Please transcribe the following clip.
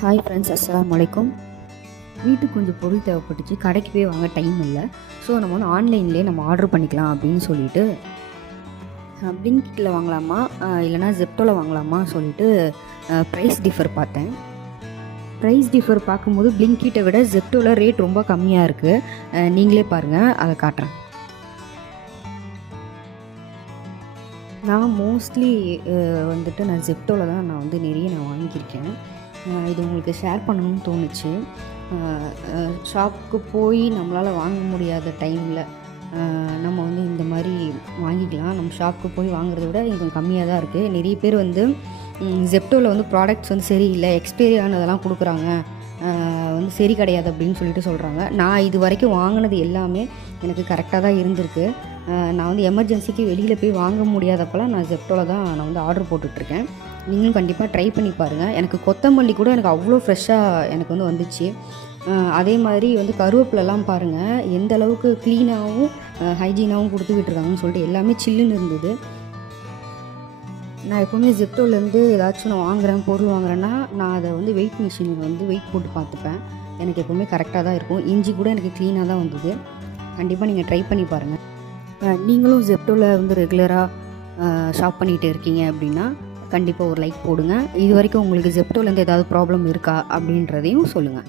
Hi friends, அஸ்ஸலாமு அலைக்கும். வீட்டுக்கு கொஞ்சம் பொருள் தேவைப்பட்டுச்சு, கடைக்கு போய் வாங்க டைம் இல்லை. ஸோ நம்ம வந்து ஆன்லைன்லேயே நம்ம ஆர்டர் பண்ணிக்கலாம் அப்படின்னு சொல்லிட்டு பிளிங்கிட்டில் வாங்கலாமா இல்லைனா ஜெப்டோவில் வாங்கலாமா சொல்லிட்டு ப்ரைஸ் டிஃபர் பார்த்தேன். ப்ரைஸ் டிஃபர் பார்க்கும்போது பிளிங்கிட்டை விட ஜெப்டோவில் ரேட் ரொம்ப கம்மியாக இருக்குது. நீங்களே பாருங்கள், அதை காட்டுறேன். நான் மோஸ்ட்லி நான் ஜெப்டோவில் தான் நான் வந்து நிறைய வாங்கியிருக்கேன். இது உங்களுக்கு ஷேர் பண்ணணும்னு தோணுச்சு. ஷாப்புக்கு போய் நம்மளால் வாங்க முடியாத டைமில் நம்ம வந்து இந்த மாதிரி வாங்கிக்கலாம். நம்ம ஷாப்புக்கு போய் வாங்குறத விட இது கம்மியாக தான் இருக்குது. நிறைய பேர் வந்து ஜெப்டோவில் வந்து ப்ராடக்ட்ஸ் வந்து சரியில்லை, எக்ஸ்பைரி ஆனதெல்லாம் கொடுக்குறாங்க, வந்து சரி கிடையாது அப்படின்னு சொல்லிட்டு சொல்கிறாங்க. நான் இது வரைக்கும் வாங்கினது எல்லாமே எனக்கு கரெக்டாக தான் இருந்திருக்கு. நான் வந்து எமர்ஜென்சிக்கு வெளியில் போய் வாங்க முடியாதப்பெல்லாம் நான் ஜெப்டோவில் தான் நான் வந்து ஆர்டர் போட்டுட்ருக்கேன். நீங்களும் கண்டிப்பாக ட்ரை பண்ணி பாருங்கள். எனக்கு கொத்தமல்லி கூட எனக்கு அவ்வளோ ஃப்ரெஷ்ஷாக எனக்கு வந்து வந்துச்சு. அதே மாதிரி வந்து கருவேப்பிலெல்லாம் பாருங்கள் எந்த அளவுக்கு க்ளீனாகவும் ஹைஜீனாகவும் கொடுத்துக்கிட்டுருக்காங்கன்னு சொல்லிட்டு எல்லாமே சில்லுன்னு இருந்தது. நான் எப்போவுமே ஜெப்டோலேருந்து ஏதாச்சும் நான் வாங்குகிறேன், பொருள் வாங்குறேன்னா நான் அதை வந்து வெயிட் மிஷினில் வந்து வெயிட் போட்டு பார்த்துப்பேன். எனக்கு எப்போவுமே கரெக்டாக தான் இருக்கும். இஞ்சி கூட எனக்கு க்ளீனாக தான் வந்தது. கண்டிப்பாக நீங்கள் ட்ரை பண்ணி பாருங்கள். நீங்களும் ஜெப்டோவில் வந்து ரெகுலராக ஷாப் பண்ணிகிட்டு இருக்கீங்க அப்படின்னா கண்டிப்பாக ஒரு லைக் போடுங்க. இது வரைக்கும் உங்களுக்கு ஜெப்டோலேருந்து ஏதாவது ப்ராப்ளம் இருக்கா அப்படின்றதையும் சொல்லுங்கள்.